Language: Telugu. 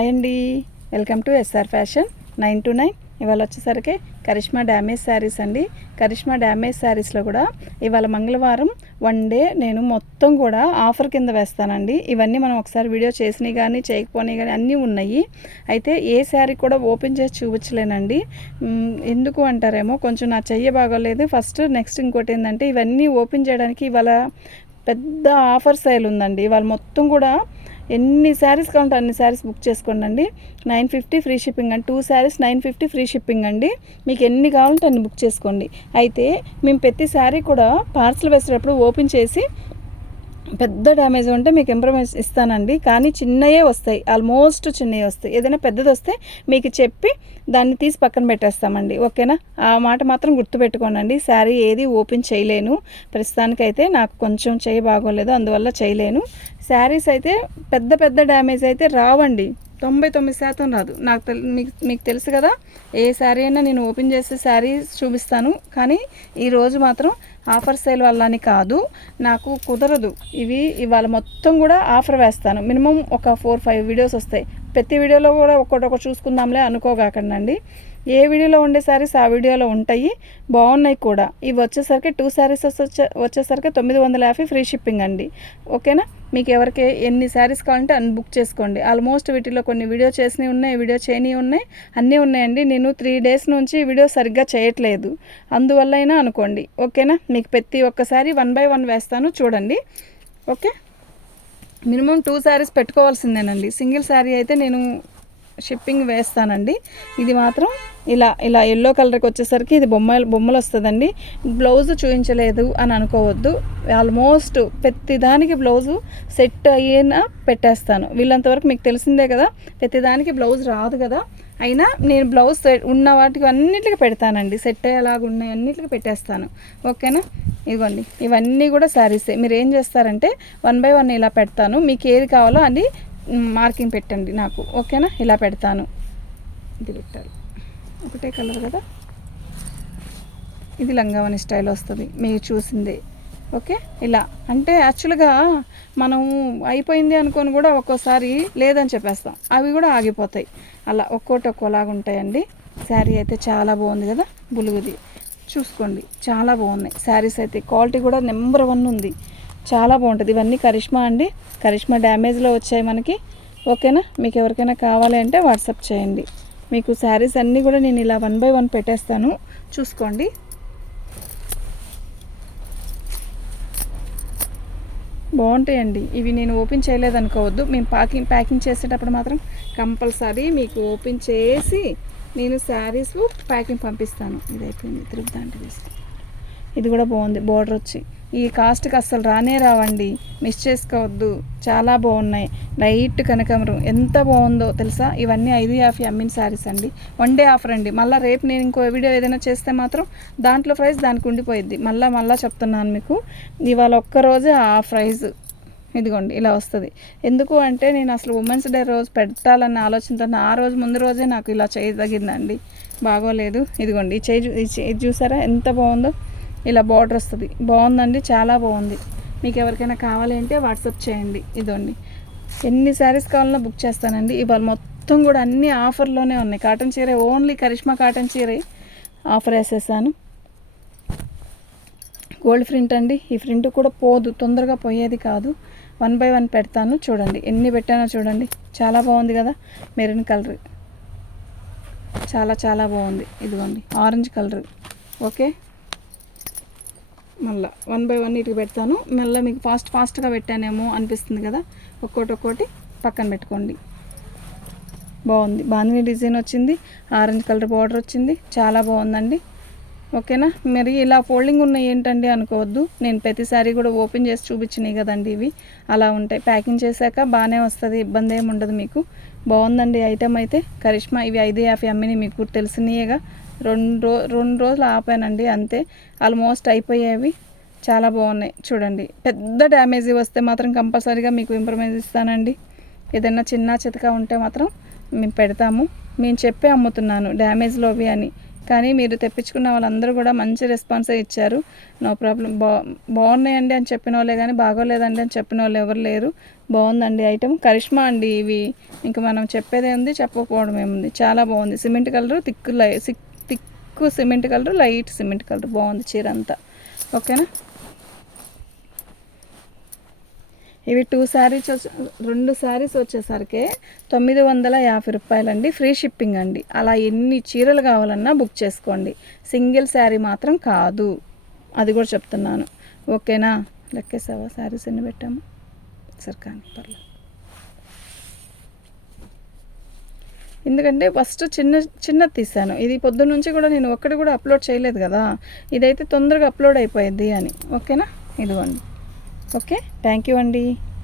హాయ్ అండి, వెల్కమ్ టు ఎస్ఆర్ ఫ్యాషన్ 929. ఇవాళ వచ్చేసరికి కరిష్మా డ్యామేజ్ శారీస్ అండి. కరిష్మా డ్యామేజ్ శారీస్లో కూడా ఇవాళ మంగళవారం వన్ డే నేను మొత్తం కూడా ఆఫర్ కింద వేస్తానండి. ఇవన్నీ మనం ఒకసారి వీడియో చేసినవి కానీ చేయకపోయినవి కానీ అన్నీ ఉన్నాయి. అయితే ఏ శారీ కూడా ఓపెన్ చేసి చూపించలేనండి. ఎందుకు అంటారేమో, కొంచెం నా చెయ్యి బాగోలేదు ఫస్ట్. నెక్స్ట్ ఇంకోటి ఏంటంటే, ఇవన్నీ ఓపెన్ చేయడానికి ఇవాళ పెద్ద ఆఫర్ సేల్ ఉందండి. ఇవాళ మొత్తం కూడా ఎన్ని శారీస్ కావాలంటే అన్ని శారీస్ బుక్ చేసుకోండి అండి. 950 ఫ్రీ షిప్పింగ్ అండి. 2 శారీస్ 950 ఫ్రీ షిప్పింగ్ అండి. మీకు ఎన్ని కావాలంటే అన్ని బుక్ చేసుకోండి. అయితే మేము ప్రతి శారీ కూడా పార్సల్ వేసేటప్పుడు ఓపెన్ చేసి పెద్ద డ్యామేజ్ ఉంటే మీకు ఇంప్రూవ్మెంట్స్ ఇస్తానండి. కానీ చిన్నయే వస్తాయి, ఆల్మోస్ట్ చిన్నవి వస్తాయి. ఏదైనా పెద్దది వస్తే మీకు చెప్పి దాన్ని తీసి పక్కన పెట్టేస్తామండి, ఓకేనా? ఆ మాట మాత్రం గుర్తుపెట్టుకోనండి. శారీ ఏది ఓపెన్ చేయలేను ప్రస్తుతానికైతే, నాకు కొంచెం చేయి బాగోలేదు, అందువల్ల చేయలేను. శారీస్ అయితే పెద్ద పెద్ద డ్యామేజ్ అయితే రావండి, 99% రాదు. మీకు తెలుసు కదా, ఏ శారీ అయినా నేను ఓపెన్ చేసే శారీ చూపిస్తాను. కానీ ఈరోజు మాత్రం ఆఫర్ సేల్ వల్ల అని కాదు, నాకు కుదరదు. ఇవాళ మొత్తం కూడా ఆఫర్ వేస్తాను. మినిమం ఒక 4-5 వీడియోస్ వస్తాయి. ప్రతి వీడియోలో కూడా ఒక్కొక్కటి చూసుకుందాంలే అనుకోగాకండి. ఏ వీడియోలో ఉండే శారీస్ ఆ వీడియోలో ఉంటాయి, బాగున్నాయి కూడా. ఇవి వచ్చేసరికి 2 శారీస్ వచ్చేసరికి 950 ఫ్రీ షిప్పింగ్ అండి, ఓకేనా? మీకు ఎవరికి ఎన్ని శారీస్ కావాలంటే అన్ని బుక్ చేసుకోండి. ఆల్మోస్ట్ వీటిలో కొన్ని వీడియో చేసినవి ఉన్నాయి, వీడియో చేయనివి ఉన్నాయి, అన్నీ ఉన్నాయండి. నేను 3 డేస్ నుంచి వీడియో సరిగ్గా చేయట్లేదు, అందువల్ల అయినా అనుకోండి, ఓకేనా? మీకు ప్రతి ఒక్కసారి 1 by 1 వేస్తాను, చూడండి, ఓకే? మినిమం 2 శారీస్ పెట్టుకోవాల్సిందేనండి. సింగిల్ శారీ అయితే నేను షిప్పింగ్ వేస్తానండి. ఇది మాత్రం ఇలా ఎల్లో కలర్కి వచ్చేసరికి ఇది బొమ్మలు వస్తుందండి. బ్లౌజ్ చూపించలేదు అని అనుకోవద్దు. ఆల్మోస్ట్ ప్రతిదానికి బ్లౌజు సెట్ అయినా పెట్టేస్తాను. వీళ్ళంతవరకు మీకు తెలిసిందే కదా, ప్రతిదానికి బ్లౌజ్ రాదు కదా. అయినా నేను బ్లౌజ్ ఉన్న వాటికి అన్నిటికీ పెడతానండి, సెట్ అయ్యేలాగా ఉన్నాయి అన్నిటికీ పెట్టేస్తాను, ఓకేనా? ఇదిగోండి, ఇవన్నీ కూడా శారీసే. మీరు ఏం చేస్తారంటే 1 by 1 ఇలా పెడతాను. మీకు ఏది కావాలో అది మార్కింగ్ పెట్టండి నాకు, ఓకేనా? ఇలా పెడతాను. ఇది పెట్టాలి, ఒకటే కలర్ కదా. ఇది లంగావని స్టైల్ వస్తుంది, మీరు చూసిందే, ఓకే? ఇలా అంటే యాక్చువల్గా మనం అయిపోయింది అనుకొని కూడా ఒక్కోసారి లేదని చెప్పేస్తాం, అవి కూడా ఆగిపోతాయి. అలా ఒక్కోలాగా ఉంటాయండి. శారీ అయితే చాలా బాగుంది కదా, బులుగుది చూసుకోండి, చాలా బాగున్నాయి శారీస్ అయితే. క్వాలిటీ కూడా నెంబర్ 1 ఉంది, చాలా బాగుంటుంది. ఇవన్నీ కరిష్మా అండి, కరిష్మా డ్యామేజ్లో వచ్చాయి మనకి, ఓకేనా? మీకు ఎవరికైనా కావాలి అంటే వాట్సాప్ చేయండి. మీకు శారీస్ అన్నీ కూడా నేను ఇలా 1 by 1 పెట్టేస్తాను, చూసుకోండి. బాగుంటాయండి ఇవి. నేను ఓపెన్ చేయలేదనుకోవద్దు, మేము ప్యాకింగ్ చేసేటప్పుడు మాత్రం కంపల్సరీ మీకు ఓపెన్ చేసి నేను శారీస్ ప్యాకింగ్ పంపిస్తాను. ఇది అయిపోయింది, తిరుగుదాంటి వేసి. ఇది కూడా బాగుంది, బార్డర్ వచ్చి. ఈ కాస్ట్కి అస్సలు రావండి, మిస్ చేసుకోవద్దు, చాలా బాగున్నాయి. లైట్ కనకాంబరం ఎంత బాగుందో తెలుసా. ఇవన్నీ 550 అమ్మిన శారీస్ అండి. 1 day ఆఫర్ అండి. మళ్ళీ రేపు నేను ఇంకో వీడియో ఏదైనా చేస్తే మాత్రం దాంట్లో ప్రైస్ దానికి ఉండిపోయిద్ది. మళ్ళీ చెప్తున్నాను మీకు, ఇవాళ ఒక్కరోజే ఆ ప్రైజ్. ఇదిగోండి ఇలా వస్తుంది. ఎందుకు అంటే నేను అసలు ఉమెన్స్ డే రోజు పెట్టాలన్న ఆలోచనతో ఆ రోజు ముందు రోజే నాకు ఇలా చేయదగిందండి, బాగోలేదు. ఇదిగోండి ఇది చూసారా ఎంత బాగుందో, ఇలా బార్డర్ వస్తుంది, బాగుందండి, చాలా బాగుంది. మీకు ఎవరికైనా కావాలి అంటే వాట్సాప్ చేయండి. ఇదండి, ఎన్ని శారీస్ కావాలన్నా బుక్ చేస్తానండి. ఇవాళ మొత్తం కూడా అన్ని ఆఫర్లోనే ఉన్నాయి. కాటన్ చీర, ఓన్లీ కరిష్మా కాటన్ చీర ఆఫర్ వేసేసాను. గోల్డ్ ప్రింట్ అండి, ఈ ప్రింట్ కూడా పోదు, తొందరగా పోయేది కాదు. 1 by 1 పెడతాను, చూడండి ఎన్ని పెట్టానో చూడండి. చాలా బాగుంది కదా, మెరూన్ కలర్ చాలా బాగుంది. ఇదిగోండి ఆరెంజ్ కలర్, ఓకే? మళ్ళీ 1 by 1 ఇటు పెడతాను. మళ్ళీ మీకు ఫాస్ట్గా పెట్టానేమో అనిపిస్తుంది కదా, ఒక్కోటి పక్కన పెట్టుకోండి. బాగుంది, బాందిని డిజైన్ వచ్చింది, ఆరెంజ్ కలర్ బార్డర్ వచ్చింది, చాలా బాగుందండి, ఓకేనా? మరి ఇలా ఫోల్డింగ్ ఉన్నాయి ఏంటండి అనుకోవద్దు, నేను ప్రతిసారి కూడా ఓపెన్ చేసి చూపించినాయి కదండి, ఇవి అలా ఉంటాయి. ప్యాకింగ్ చేశాక బాగానే వస్తుంది, ఇబ్బంది ఏమి ఉండదు మీకు. బాగుందండి ఐటెం అయితే. కరిష్మా ఇవి 550 అమ్మిని మీకు తెలిసినాయేగా. 2 రోజులు ఆపానండి అంతే, ఆల్మోస్ట్ అయిపోయేవి. చాలా బాగున్నాయి చూడండి. పెద్ద డ్యామేజ్ వస్తే మాత్రం కంపల్సరీగా మీకు ఇంప్రూవ్మెంట్ ఇస్తానండి. ఏదైనా చిన్న చితక ఉంటే మాత్రం మేము పెడతాము. మేము చెప్పే అమ్ముతున్నాను డ్యామేజ్లోవి అని. కానీ మీరు తెప్పించుకున్న వాళ్ళందరూ కూడా మంచి రెస్పాన్సే ఇచ్చారు. No problem. బాగున్నాయండి అని చెప్పిన వాళ్ళే కానీ బాగోలేదండి అని చెప్పిన వాళ్ళు ఎవరు లేరు. బాగుందండి ఐటమ్. కరిష్మా అండి ఇవి. ఇంకా మనం చెప్పేదే ఉంది, చెప్పకపోవడం ఏముంది. చాలా బాగుంది. Cement colour thick cement colour, light cement colour. బాగుంది చీర అంతా. ఓకేనా. ఇవి 2 శారీస్ వచ్చేసరికి 950 రూపాయలండి. ఫ్రీ షిప్పింగ్ అండి. అలా ఎన్ని చీరలు కావాలన్నా బుక్ చేసుకోండి. సింగిల్ శారీ మాత్రం కాదు, అది కూడా చెప్తున్నాను. ఓకేనా. లెక్కేసావా శారీస్ ఎన్ని పెట్టాము? సరే కానీ పర్లేదు. ఎందుకంటే ఫస్ట్ చిన్నది తీసాను. ఇది పొద్దున్న నుంచి కూడా నేను ఒక్కటి కూడా అప్లోడ్ చేయలేదు కదా. ఇదైతే తొందరగా అప్లోడ్ అయిపోయింది అని. ఓకేనా. ఇదిగోండి. ఓకే. థ్యాంక్ యూ అండి.